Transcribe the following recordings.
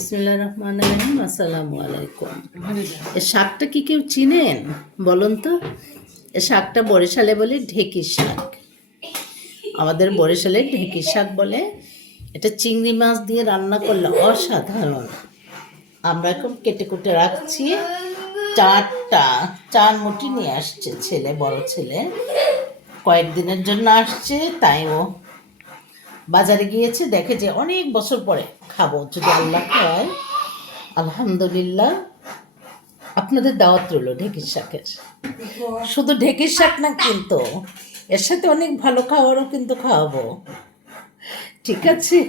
বিসমিল্লাহ রহমান রহিম আসসালামু আলাইকুম এ শাকটা কি কেউ চিনেন? বলুন তো। এ শাকটা বরিশালে বলে ঢেকির শাক। আমাদের বরিশালে ঢেকির শাক বলে, এটা চিংড়ি মাছ দিয়ে রান্না করলে অসাধারণ। আমরা এখন কেটে কুটে রাখছি চারটা, চার মুঠি নিয়ে আসছে ছেলে, বড় ছেলে। কয়েকদিনের জন্য আসছে, তাই ও বাজারে গিয়েছে, দেখে যে অনেক বছর পরে খাব। যদি আল্লাহ খায় আলহামদুলিল্লাহ, আপনাদের দাওয়াত রইল ঢেকির শাকের। শুধু ঢেকির শাক না কিন্তু, এর সাথে অনেক ভালো খাবারও কিন্তু খাওয়াবো। ঠিক আছে?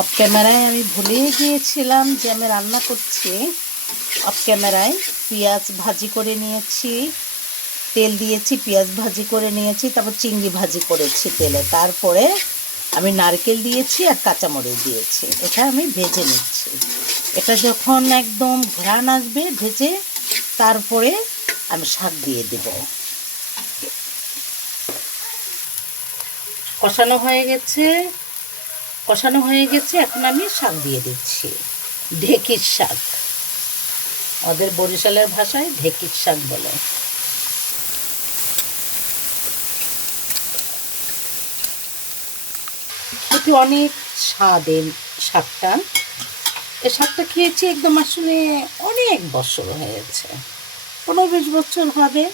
অফ ক্যামেরায় আমি ভুলেই গিয়েছিলাম যে আমি রান্না করছি। অফ ক্যামেরায় পেঁয়াজ ভাজি করে নিয়েছি। তেল দিয়েছি, পেঁয়াজ ভাজি করে নিয়েছি, তারপর চিংড়ি ভাজি করেছি তেলে। তারপরে আমি নারকেল দিয়েছি আর কাঁচামরিচ দিয়েছি। এটা আমি ভেজে নিচ্ছি। এটা যখন একদম ঘ্রাণ আসবে ভেজে, তারপরে আমি শাক দিয়ে দেব। কষানো হয়ে গেছে। কষানো হয়ে গেছে, এখন আমি শাক দিয়ে দিচ্ছি। ঢেকির শাক। ওদের বরিশালের ভাষায় ঢেকির শাক বলে। এটি অনেক স্বাদের শাকটা। এই শাকটা খেয়েছি একদম আসলে অনেক বছর হয়েছে। পনেরো বিশ বছর হবে।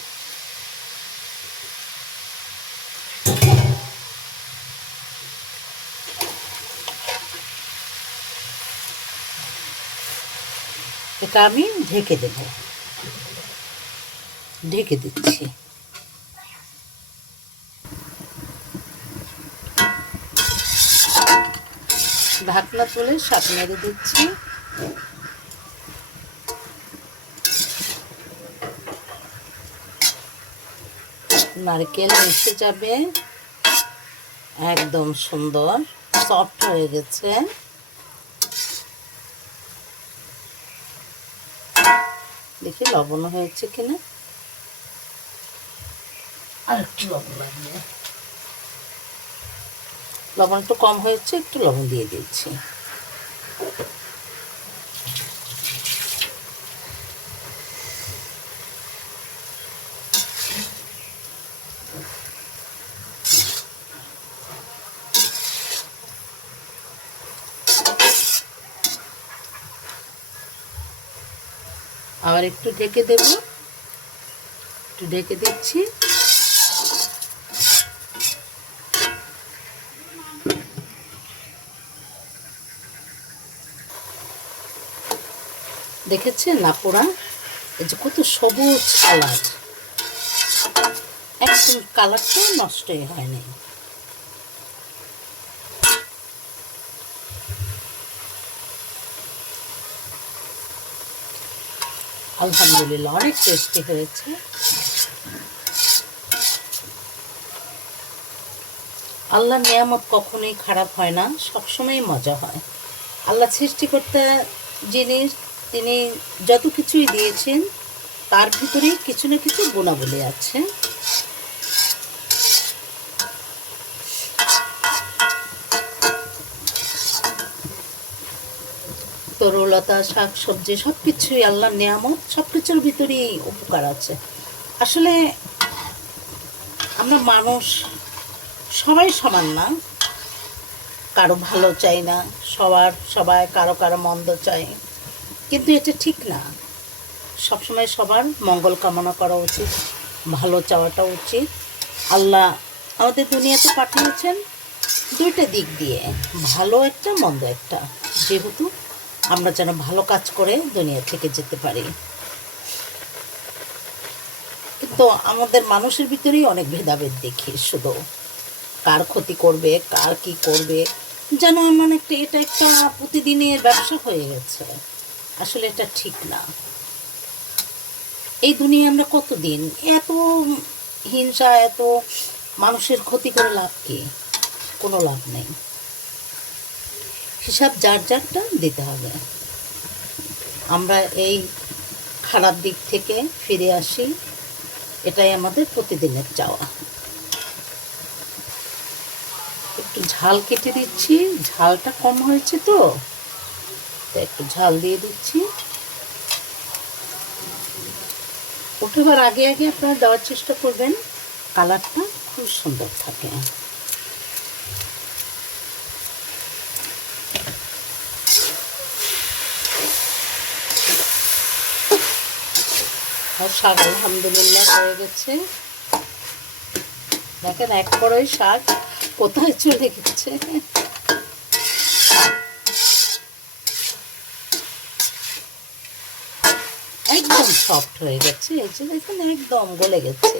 এটা আমি ঢেকে দেব। ঢেকে দিচ্ছি। ঢাকনা তুলে শাক মেরে দিচ্ছি। নারকেল মিশে যাবে। একদম সুন্দর, সফট হয়ে গেছে। দেখি লবণ হয়েছে কিনা। আর একটু লবণ লাগবে। লবণ একটু কম হয়েছে, একটু লবণ দিয়ে দিচ্ছি। আবার একটু ঢেকে দেব। একটু ঢেকে দিচ্ছি। দেখেছেন আপুরা এই যে কত সবুজ কালার। একদম কালারটা নষ্টই হয়নি। আলহামদুলিল্লাহ, অনেক টেস্টি হয়েছে। আল্লাহ নিয়ামত কখনোই খারাপ হয় না সবসময় মজা হয়। আল্লাহ সৃষ্টিকর্তা জিনিস তিনি যত কিছুই দিয়েছেন, তার ভিতরে কিছু না কিছু গুণাবলী আছে। তরুলতা শাক সবজি সব কিছুই আল্লাহর নিয়ামত সব কিছুর ভিতরেই উপকার আছে। আসলে আমরা মানুষ সবাই সমান না। কারও ভালো চাই না, সবার, সবাই কারও কারও মন্দ চাই কিন্তু এটা ঠিক না। সবসময় সবার মঙ্গল কামনা করা উচিত, ভালো চাওয়াটা উচিত। আল্লাহ আমাদের দুনিয়াতে পাঠিয়েছেন দুইটা দিক দিয়ে, ভালো একটা, মন্দ একটা। যেহেতু আমরা যেন ভালো কাজ করে দুনিয়া থেকে যেতে পারি। কিন্তু আমাদের মানুষের ভিতরেই অনেক ভেদাভেদ দেখি শুধু। কার ক্ষতি করবে, কার কি করবে, যেন এমন একটা, এটা একটা প্রতিদিনের ব্যবসা হয়ে গেছে। আসলে এটা ঠিক না। এই দুনিয়া আমরা কতদিন? এত হিংসা, এত মানুষের ক্ষতি করে লাভ কি? কোনো লাভ নেই। হিসাব যার যারটা দিতে হবে। আমরা এই খারাপ দিক থেকে ফিরে আসি, এটাই আমাদের প্রতিদিনের চাওয়া। একটু ঝাল কেটে দিচ্ছি, ঝালটা কম হয়েছে তো। একটু ঝাল দিয়ে দিচ্ছি। ওঠাবার আগে আগে আপনারা দেওয়ার চেষ্টা করবেন। কালারটা খুব সুন্দর থাকে। শাক আলহামদুলিল্লাহ হয়ে গেছে। দেখেন এক পরই শাক কোথায় চলে গেছে একদম সফট হয়ে গেছে, এই যে দেখুন একদম গলে গেছে।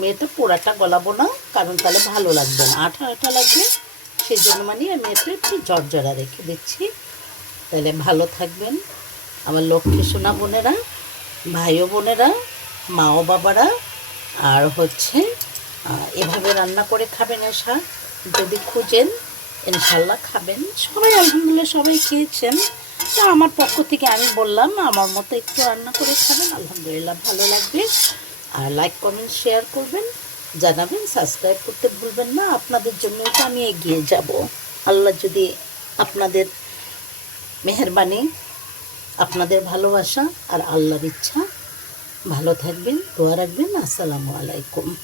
মেয়েটা পোড়াটা গলাবো না, কারণ তাহলে ভালো লাগবে না। আঠা আঠা লাগবে সেই জন্য মানে আমি এটা একটু জর্জরা রেখে দিচ্ছি। তাহলে ভালো থাকবেন। আমার লক্ষ্মী সোনা বোনেরা, ভাইও বোনেরা মা ও বাবারা, আর হচ্ছে এভাবে রান্না করে খাবেন শাক যদি খুঁজেন ইনশাল্লাহ খাবেন। সবাই আলহামদুলিল্লাহ সবাই খেয়েছেন। তা আমার পক্ষ থেকে আমি বললাম, আমার মতো একটু রান্না করে খাবেন। আলহামদুলিল্লাহ ভালো লাগবে। আর লাইক কমেন্ট শেয়ার করবেন। জানাবেন সাবস্ক্রাইব করতে ভুলবেন না। আপনাদের জন্য তো আমি এগিয়ে যাব। আল্লাহ যদি আপনাদের মেহরবানি, আপনাদের ভালোবাসা আর আল্লাহর ইচ্ছা, ভালো থাকবেন, দোয়া রাখবেন। আসসালামু আলাইকুম।